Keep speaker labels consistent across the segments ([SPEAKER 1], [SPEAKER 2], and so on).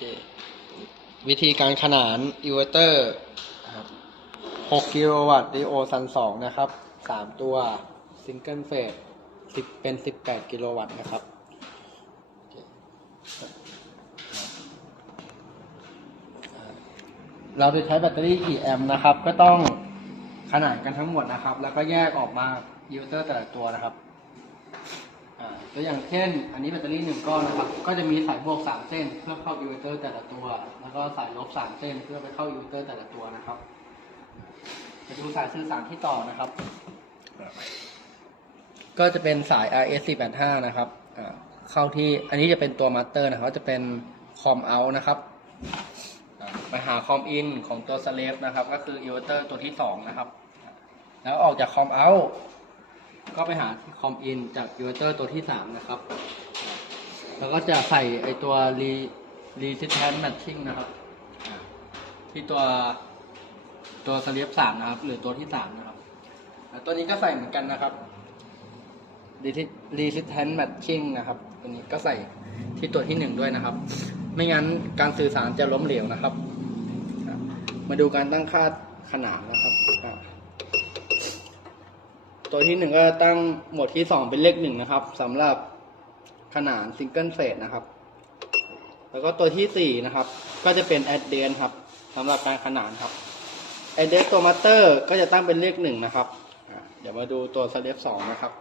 [SPEAKER 1] เควิธีการขนานอินเวอร์เตอร์นะครับ6กิโลวัตต์ดีโอซัน2นะครับ3ตัวซิงเกิลเฟส10เป็น18กิโลวัตต์นะครับเราจะใช้แบตเตอรี่กี่แอมป์นะครับ ก็ต้องขนานกันทั้งหมดนะครับ แล้วก็แยกออกมาอินเวเตอร์แต่ละตัวนะครับ ตัวอย่างเช่น อันนี้แบตเตอรี่หนึ่งก้อนนะครับ ก็จะมีสายบวกสามเส้น เพื่อเข้าอินเวอร์เตอร์แต่ละตัว แล้วก็สายลบสามเส้น เพื่อไปเข้าอินเวอร์เตอร์แต่ละตัวนะครับไปดูสายสื่อสารที่ต่อนะครับ ก็จะเป็นสาย RS 485นะครับอ่าเข้าที่ อันนี้จะเป็นตัวมาสเตอร์นะครับ จะเป็นคอมเอานะครับอ่าไปหาคอมอินของตัวสเลฟนะครับ ก็คืออินเวอร์เตอร์ตัวที่สองนะครับ แล้วออกจากคอมเอา ก็ไปหาที่คอมอินจากอินเอร์เตอร์ตัวที่สามนะครับ แล้วก็จะใส่ไอตัวรีรีซิสแทนแมทชิ่งนะครับ ที่ตัวตัวสลีปสามนะครับ หรือตัวที่สามนะครับ ตัวนี้ก็ใส่เหมือนกันนะครับรีซิสแทนแมทชิ่งนะครับ ตัวนี้ก็ใส่ที่ตัวที่หนึ่งด้วยนะครับ ไม่งั้นการสื่อสารจะล้มเหลวนะครับ มาดูการตั้งค่าขนาดนะครับ ตัวที่หนึ่งก็ตั้งหมวดที่สองเป็นเลขหนึ่งนะครับสำหรับขนานซิงเกิลเฟสนะครับ แล้วก็ตัวที่สี่นะครับ ก็จะเป็นแอดเดนครับสำหรับการขนานครับแอดเดนตัวมาสเตอร์ก็จะตั้งเป็นเลขหนึ่งนะครับเดี๋ยวมาดูตัวสเลฟสองนะครับ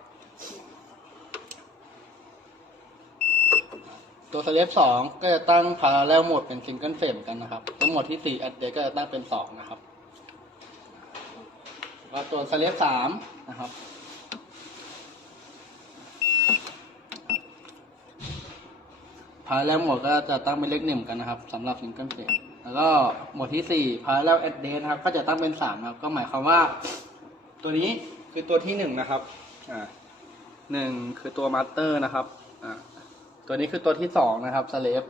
[SPEAKER 1] ตัวสเลฟสองก็จะตั้งพาราเรลโหมดเป็นซิงเกิลเฟสเหมือนกันนะครับ แล้วโหมดที่สี่แอดเดนก็จะตั้งเป็นสองนะครับ แล้วตัวสเลฟสามนะครับพาราเรลโหมดก็จะตั้งเป็นเลขหนึ่งกันนะครับสำหรับซิงเกิลเฟสแล้วก็หมดที่สี่พาราเรลแอดเดนครับก็จะตั้งเป็นสามนะครับ ก็หมายความว่า ตัวนี้คือตัวที่หนึ่งนะครับอ่าหนึ่งคือตัวมาสเตอร์นะครับอ่าตัวนี้คือตัวที่สองนะครับสเลฟ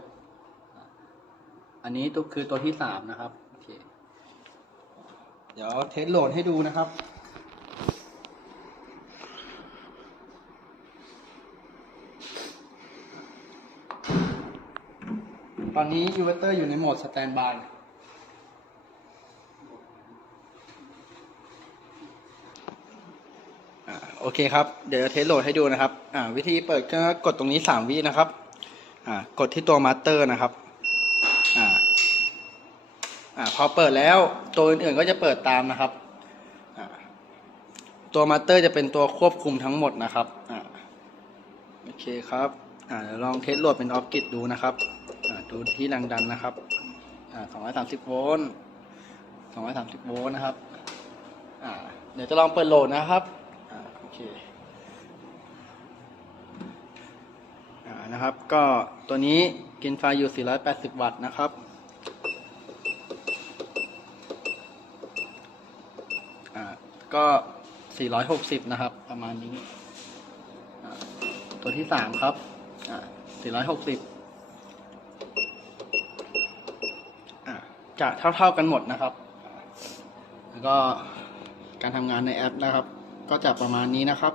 [SPEAKER 1] อันนี้ตัวคือตัวที่สามนะครับ เดี๋ยวเทสโหลดให้ดูนะครับตอนนี้อินเวอร์เตอร์อยู่ในโหมดสแตนบาย โอเคครับ เดี๋ยวจะเทสโหลดให้ดูนะครับอ่าวิธีเปิดก็กดตรงนี้สามวินะครับอ่ากดที่ตัวมาสเตอร์นะครับ อ่าพอเปิดแล้วตัวอื่นๆก็จะเปิดตามนะครับ ตัวมาสเตอร์จะเป็นตัวควบคุมทั้งหมดนะครับอ่าโอเคครับอ่าเดี๋ยวลองเทสโหลดเป็นออฟกิดดูนะครับอ่าดูที่แรงดันนะครับอ่าสองร้อยสามสิบโวลต์สองร้อยสามสิบโวลต์นะครับอ่าเดี๋ยวจะลองเปิดโหลดนะครับอ่าโอเคอ่านะครับ ก็ตัวนี้กินไฟอยู่ 480 วัตต์นะครับ อ่า ก็ 460 นะครับ ประมาณนี้ ตัวที่สามครับ 460 จะเท่า ๆกันหมดนะครับ แล้วก็การทำงานในแอปนะครับ ก็จะประมาณนี้นะครับ